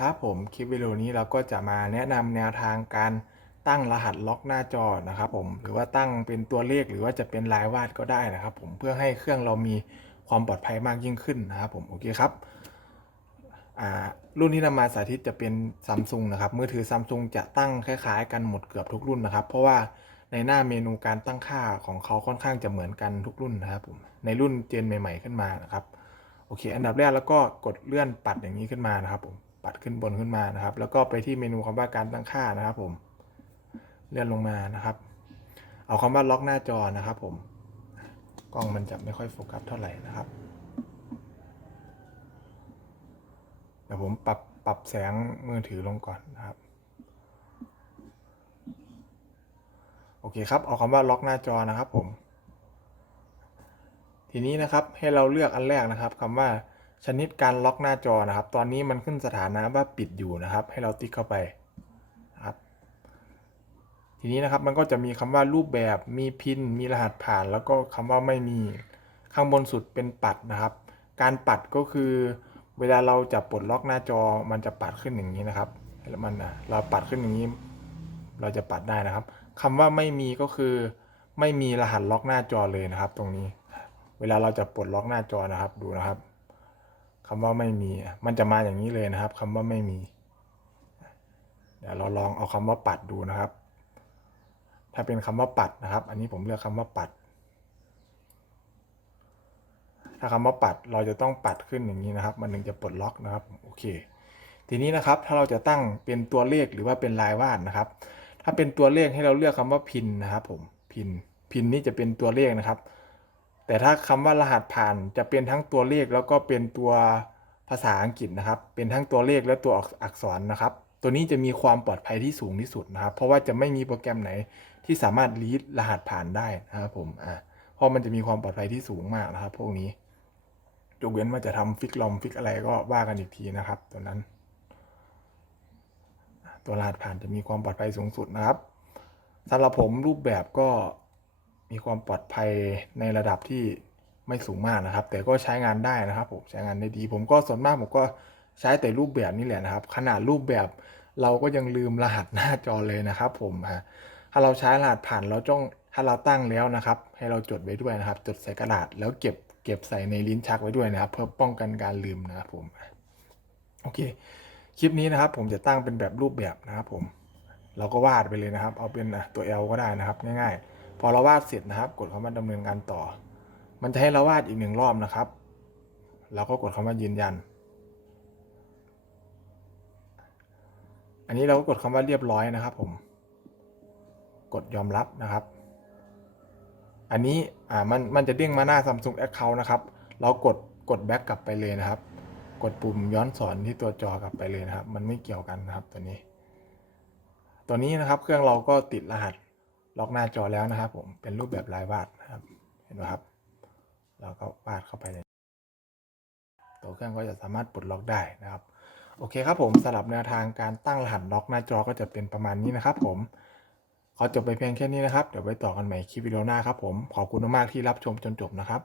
ครับผมคลิปวิดีโอนี้เราก็จะมาแนะนำแนวทางการตั้งรหัสล็อกหน้าจอนะครับผมหรือว่าตั้งเป็นตัวเลขหรือว่าจะเป็นลายวาดก็ได้นะครับ ผมเพื่อให้เครื่องเรามีความปลอดภัยมากยิ่งขึ้นนะครับผมโอเคครับรุ่นที่นำมาสาธิตจะเป็นซัมซุงนะครับมือถือซัมซุงจะตั้งคล้ายๆ กันหมดเกือบทุกรุ่นนะครับ เพราะว่าในหน้าเมนูการตั้งค่าของเขาค่อนข้างจะเหมือนกันทุกรุ่นนะครับผมในรุ่นเจนใหม่ ๆขึ้นมานะครับโอเค อันดับแรกแล้วก็กดเลื่อนปัดอย่างนี้ขึ้นมานะครับผม ปัดขึ้นบนขึ้นมานะครับ แล้วก็ไปที่เมนูคำว่าการตั้งค่านะครับ ผม เลื่อนลงมานะครับ เอาคำว่าล็อกหน้าจอนะครับ ผมกล้องมันจะไม่ค่อยโฟกัสเท่าไหร่นะครับเดี๋ยวผมปรับปรับแสงมือถือลงก่อนนะครับ โอเคครับ เอาคำว่าล็อกหน้าจอนะครับผม ทีนี้นะครับให้เราเลือกอันแรกนะครับคำว่า ชนิดการล็อกหน้าจอนะครับ ตอนนี้มันขึ้นสถานะว่าปิดอยู่นะครับ ให้เราติ๊กเข้าไปนะครับ ทีนี้นะครับมันก็จะมีคำว่ารูปแบบมีพินมีรหัสผ่าน แล้วก็คำว่าไม่มีข้างบนสุดเป็นปัดนะครับ การปัดก็คือ เวลาเราจะปลดล็อกหน้าจอมันจะปัดขึ้นอย่างนี้นะครับแล้วมันอะเราปัดขึ้นอย่างนี้ เราจะปัดได้นะครับคำว่าไม่มีก็คือ ไม่มีรหัสล็อกหน้าจอเลยนะครับ ตรงนี้ เวลาเราจะปลดล็อกหน้าจอนะครับดูนะครับ คำว่าไม่มี มันจะมาอย่างนี้เลยนะครับคำว่าไม่มี เดี๋ยวเราลองเอาคำว่าปัดดูนะครับ ถ้าเป็นคำว่าปัดนะครับ อันนี้ผมเลือกคำว่าปัด ถ้าคำว่าปัดเราจะต้องปัดขึ้นอย่างนี้นะครับ มันถึงจะปลดล็อกนะครับ โอเค ทีนี้นะครับถ้าเราจะตั้งเป็นตัวเลขหรือว่าเป็นลายวาดนะครับ ถ้าเป็นตัวเลขให้เราเลือกคำว่าพินนะครับ ผมพินพินนี่จะเป็นตัวเลขนะครับ แต่ถ้าคำว่ารหัสผ่านจะเป็นทั้งตัวเลขแล้วก็เป็นตัวภาษาอังกฤษนะครับ เป็นทั้งตัวเลขและตัวอักษรนะครับ ตัวนี้จะมีความปลอดภัยที่สูงที่สุดนะครับ เพราะว่าจะไม่มีโปรแกรมไหนที่สามารถรีดรหัสผ่านได้นะครับผมอ่าเพราะมันจะมีความปลอดภัยที่สูงมากนะครับ พวกนี้ยกเว้นว่าจะทำฟิกลอมฟิกอะไรก็ว่ากันอีกทีนะครับ ตัวนั้น ตัวรหัสผ่านจะมีความปลอดภัยสูงสุดนะครับสำหรับผมรูปแบบก็ มีความปลอดภัยในระดับที่ไม่สูงมากนะครับ แต่ก็ใช้งานได้นะครับผมใช้งานได้ดี ผมก็ส่วนมากผมก็ใช้แต่รูปแบบนี่แหละนะครับ ขนาดรูปแบบเราก็ยังลืมรหัสหน้าจอเลยนะครับ ผมฮะถ้าเราใช้รหัสผ่านเราต้องถ้าเราตั้งแล้วนะครับ ให้เราจดไว้ด้วยนะครับ จดใส่กระดาษแล้วเก็บเก็บใส่ในลิ้นชักไว้ด้วยนะครับ เพื่อป้องกันการลืมนะครับผมโอเค คลิปนี้นะครับ ผมจะตั้งเป็นแบบรูปแบบนะครับ ผม เราก็วาดไปเลยนะครับ เอาเป็นตัว L ก็ได้นะครับ ง่าย ๆ พอเราวาดเสร็จนะครับ กดคำว่าดำเนินการต่อ มันจะให้เราวาดอีกหนึ่งรอบนะครับ เราก็กดคำว่ายืนยัน อันนี้เราก็กดคำว่าเรียบร้อยนะครับ ผม กดยอมรับนะครับ อันนี้อ่ามันมันจะเด้งมาหน้า Samsung Account นะครับ เรากดกดแบ็กกลับไปเลยนะครับ กดปุ่มย้อนสอนที่ตัวจอกลับไปเลยนะครับ มันไม่เกี่ยวกันนะครับตัวนี้ ตัวนี้นะครับเครื่องเราก็ติดรหัส ล็อกหน้าจอแล้วนะครับ ผมเป็นรูปแบบลายวาดนะครับ เห็นไหมครับ เราก็วาดเข้าไปเลยตัวเครื่องก็จะสามารถปลดล็อกได้นะครับ โอเคครับผมสำหรับแนวทางการตั้งรหัสล็อกหน้าจอก็จะเป็นประมาณนี้นะครับ ผมขอจบไปเพียงแค่นี้นะครับ เดี๋ยวไปต่อกันใหม่คลิปวิดีโอหน้าครับผม ขอบคุณมากที่รับชมจนจบนะครับ